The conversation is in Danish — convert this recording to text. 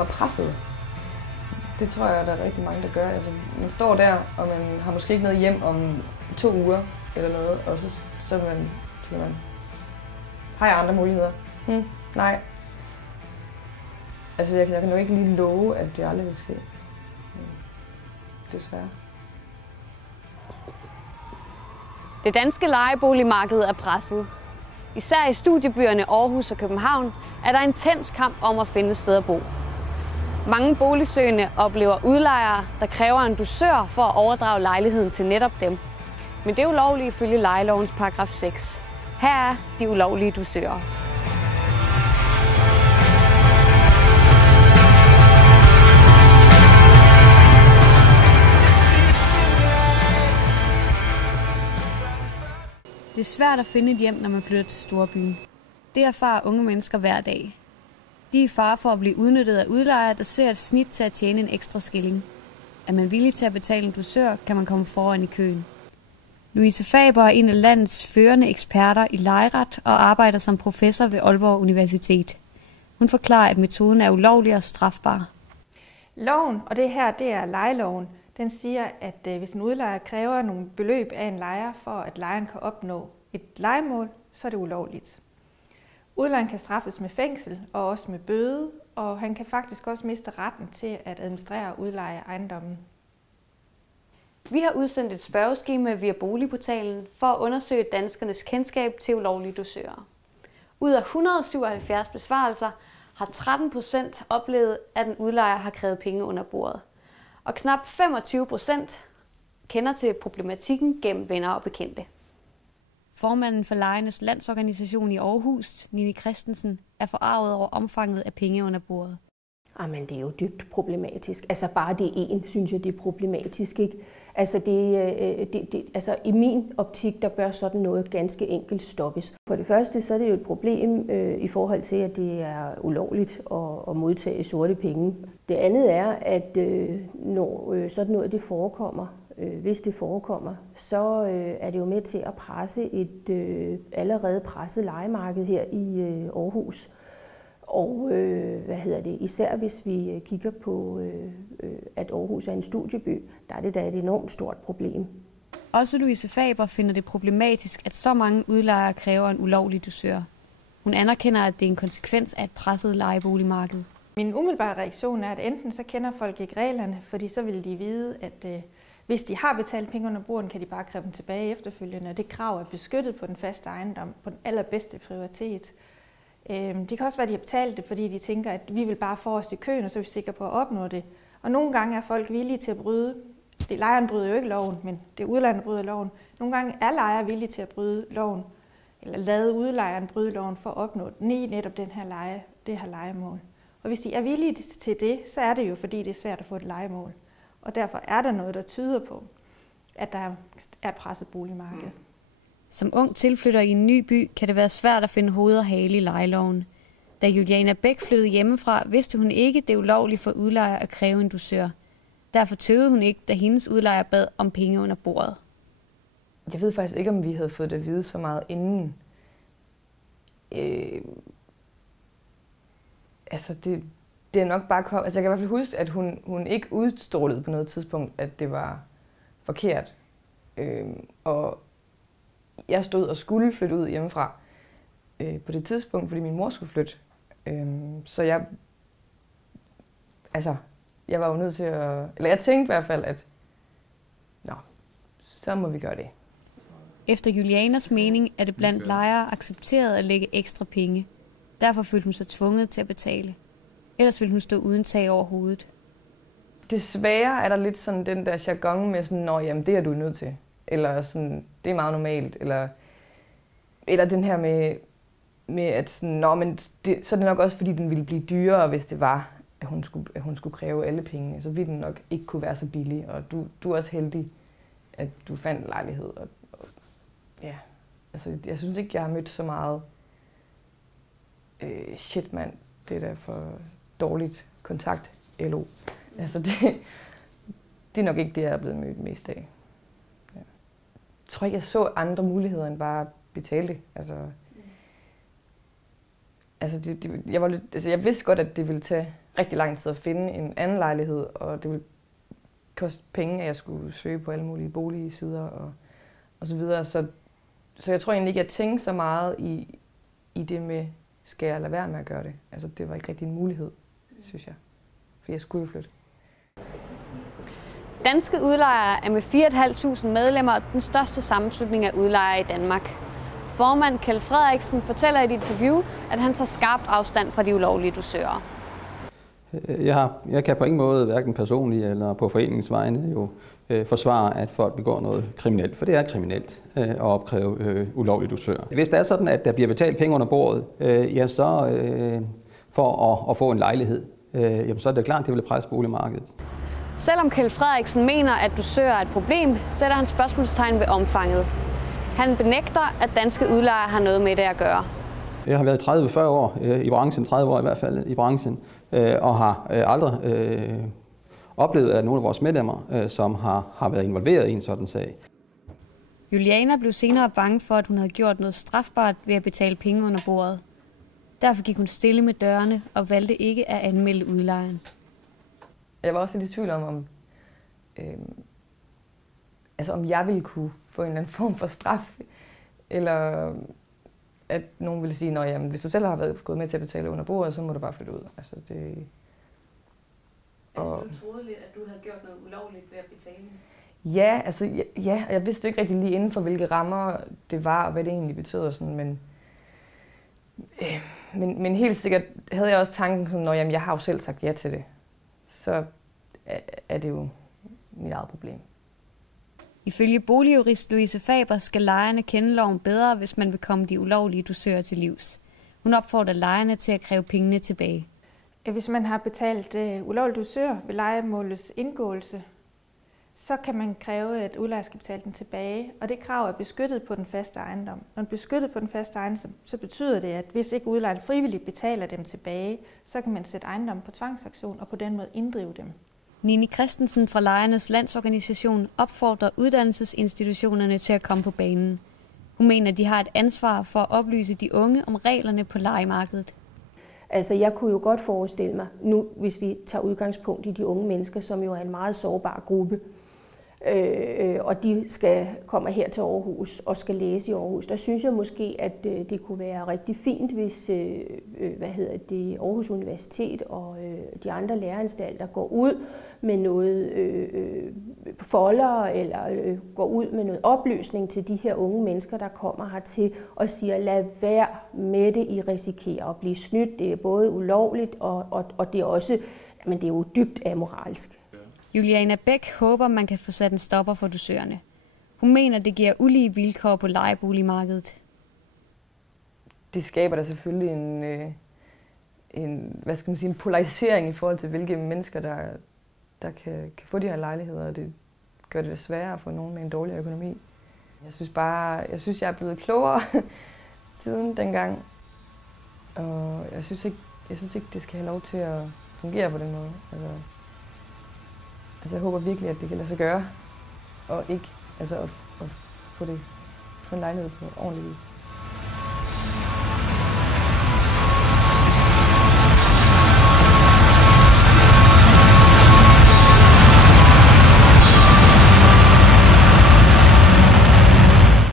mig presset. Det tror jeg, der er rigtig mange, der gør. Altså, man står der, og man har måske ikke noget hjem om 2 uger eller noget, og så tænker man, har jeg andre muligheder? Nej. Altså, jeg kan jo ikke lige love, at det aldrig vil ske. Desværre. Det danske lejeboligmarked er presset. Især i studiebyerne Aarhus og København er der intens kamp om at finde et sted at bo. Mange boligsøgende oplever udlejere, der kræver en dusør for at overdrage lejligheden til netop dem. Men det er ulovligt ifølge lejelovens paragraf 6. Her er de ulovlige dusører. Det er svært at finde et hjem, når man flytter til storbyen. Det erfarer unge mennesker hver dag. De er i fare for at blive udnyttet af udlejere, der ser et snit til at tjene en ekstra skilling. Er man villig til at betale en dusør, kan man komme foran i køen. Louise Faber er en af landets førende eksperter i lejeret og arbejder som professor ved Aalborg Universitet. Hun forklarer, at metoden er ulovlig og strafbar. Loven, og det her det er lejeloven, den siger, at hvis en udlejer kræver nogle beløb af en lejer for, at lejeren kan opnå et lejemål, så er det ulovligt. Udlejeren kan straffes med fængsel og også med bøde, og han kan faktisk også miste retten til at administrere og udleje ejendommen. Vi har udsendt et spørgeskema via Boligportalen for at undersøge danskernes kendskab til ulovlige dusører. Ud af 177 besvarelser har 13% oplevet, at en udlejer har krævet penge under bordet. Og knap 25% kender til problematikken gennem venner og bekendte. Formanden for Lejernes Landsorganisation i Aarhus, Nini Christensen, er forarvet over omfanget af penge under bordet. Jamen, det er jo dybt problematisk. Altså bare det ene, synes jeg, det er problematisk, ikke? Altså, altså i min optik, der bør sådan noget ganske enkelt stoppes. For det første, så er det jo et problem i forhold til, at det er ulovligt at modtage sorte penge. Det andet er, at når sådan noget det forekommer, hvis det forekommer, så er det jo med til at presse et allerede presset lejemarked her i Aarhus. Og især hvis vi kigger på, at Aarhus er en studieby, der er det da et enormt stort problem. Også Louise Faber finder det problematisk, at så mange udlejere kræver en ulovlig dusør. Hun anerkender, at det er en konsekvens af et presset lejeboligmarked. Min umiddelbare reaktion er, at enten så kender folk ikke reglerne, fordi så vil de vide, at hvis de har betalt penge under bordet, kan de bare kræve dem tilbage efterfølgende. Og det krav er beskyttet på den faste ejendom, på den allerbedste prioritet. Det kan også være, at de har betalt det, fordi de tænker, at vi vil bare forrest i køen, og så er vi sikre på at opnå det. Og nogle gange er folk villige til at bryde. Lejeren bryder jo ikke loven, men det er udlejeren, der bryder loven. Nogle gange er lejere villige til at bryde loven, eller lade udlejeren bryde loven for at opnå netop det her lejemål. Og hvis de er villige til det, så er det jo, fordi det er svært at få et lejemål. Og derfor er der noget, der tyder på, at der er et presset boligmarked. Som ung tilflytter i en ny by, kan det være svært at finde hoved og hale i lejeloven. Da Juliana Bæk flyttede hjemmefra, vidste hun ikke, det er ulovligt for udlejer at kræve en dusør. Derfor tøvede hun ikke, da hendes udlejer bad om penge under bordet. Jeg ved faktisk ikke, om vi havde fået det at vide så meget inden. Altså, det er nok bare kommet. Altså, jeg kan i hvert fald huske, at hun ikke udstrålede på noget tidspunkt, at det var forkert. Og jeg stod og skulle flytte ud hjemmefra på det tidspunkt, fordi min mor skulle flytte. Så jeg var jo nødt til at... Eller jeg tænkte i hvert fald, at så må vi gøre det. Efter Julianas mening er det blandt lejere accepteret at lægge ekstra penge. Derfor følte hun sig tvunget til at betale. Ellers ville hun stå uden tag over hovedet. Desværre er der lidt sådan den der jargon med sådan, jamen det er du nødt til. Eller sådan, det er meget normalt. Eller den her med at sådan, men så er det nok også fordi den ville blive dyrere, hvis det var, at hun skulle kræve alle penge. Så ville den nok ikke kunne være så billig. Og du er også heldig, at du fandt lejlighed. Og ja, altså jeg synes ikke, jeg har mødt så meget shit mand, det er da for dårligt kontakt, LO. Altså det er nok ikke det, jeg er blevet mødt mest af. Ja. Jeg tror ikke, jeg så andre muligheder end bare betale det. Jeg vidste godt, at det ville tage rigtig lang tid at finde en anden lejlighed, og det ville koste penge, at jeg skulle søge på alle mulige boligsider og så videre. Så jeg tror egentlig ikke, at jeg tænkte så meget i det med, skal jeg lade være med at gøre det? Altså, det var ikke rigtig en mulighed, synes jeg. Fordi jeg skulle jo flytte. Danske Udlejere er med 4.500 medlemmer den største sammenslutning af udlejere i Danmark. Formand Kjeld Frederiksen fortæller i et interview, at han tager skarpt afstand fra de ulovlige dusører. Jeg kan på ingen måde, hverken personligt eller på foreningsvejene, jo forsvare, at folk begår noget kriminelt. For det er kriminelt at opkræve ulovlige dusører. Hvis det er sådan, at der bliver betalt penge under bordet, så for at få en lejlighed, så er det klart, at det vil presse boligmarkedet. Selvom Kjeld Frederiksen mener, at dusører er et problem, sætter han spørgsmålstegn ved omfanget. Han benægter, at danske udlejere har noget med det at gøre. Jeg har været 30-40 år i branchen, 30 år i hvert fald i branchen, og har aldrig oplevet, at nogle af vores medlemmer, som har været involveret i en sådan sag. Juliana blev senere bange for, at hun havde gjort noget strafbart ved at betale penge under bordet. Derfor gik hun stille med dørene og valgte ikke at anmelde udlejeren. Jeg var også lidt i tvivl om jeg ville kunne få en eller anden form for straf, eller at nogen ville sige, at hvis du selv har gået med til at betale under bordet, så må du bare flytte ud. Altså, det... Du troede lidt, at du havde gjort noget ulovligt ved at betale? Ja, og jeg vidste ikke rigtig lige inden for, hvilke rammer det var, og hvad det egentlig betød. Og sådan, men helt sikkert havde jeg også tanken, sådan, at jeg har jo selv sagt ja til det. Så er det jo mit eget problem. Ifølge boligjurist Louise Faber skal lejerne kende loven bedre, hvis man vil komme de ulovlige dusører til livs. Hun opfordrer lejerne til at kræve pengene tilbage. Hvis man har betalt ulovlig dusør ved lejemålets indgåelse, så kan man kræve, at udlejer skal betale den tilbage, og det krav er beskyttet på den faste ejendom. Når den er beskyttet på den faste ejendom, så betyder det, at hvis ikke udlejeren frivilligt betaler dem tilbage, så kan man sætte ejendommen på tvangsauktion og på den måde inddrive dem. Nini Christensen fra Lejernes Landsorganisation opfordrer uddannelsesinstitutionerne til at komme på banen. Hun mener, at de har et ansvar for at oplyse de unge om reglerne på lejemarkedet. Altså, jeg kunne jo godt forestille mig, nu hvis vi tager udgangspunkt i de unge mennesker, som jo er en meget sårbar gruppe, og de kommer her til Aarhus og skal læse i Aarhus, der synes jeg måske, at det kunne være rigtig fint, hvis Aarhus Universitet og de andre læreanstalter går ud med noget folder eller går ud med noget oplysning til de her unge mennesker, der kommer hertil og siger, lad være med det, I risikerer at blive snydt. Det er både ulovligt og det er også, men det er jo dybt amoralsk. Juliana Bæk håber, man kan få sat en stopper for dusørerne. Hun mener, det giver ulige vilkår på lejeboligmarkedet. Det skaber der selvfølgelig en polarisering i forhold til, hvilke mennesker, der kan få de her lejligheder, og det gør det sværere for nogen med en dårlig økonomi. Jeg synes, jeg er blevet klogere siden dengang, og jeg synes ikke, det skal have lov til at fungere på den måde. Altså jeg håber virkelig, at det kan lade sig gøre, og ikke at få en lejlighed på ordentlig vis.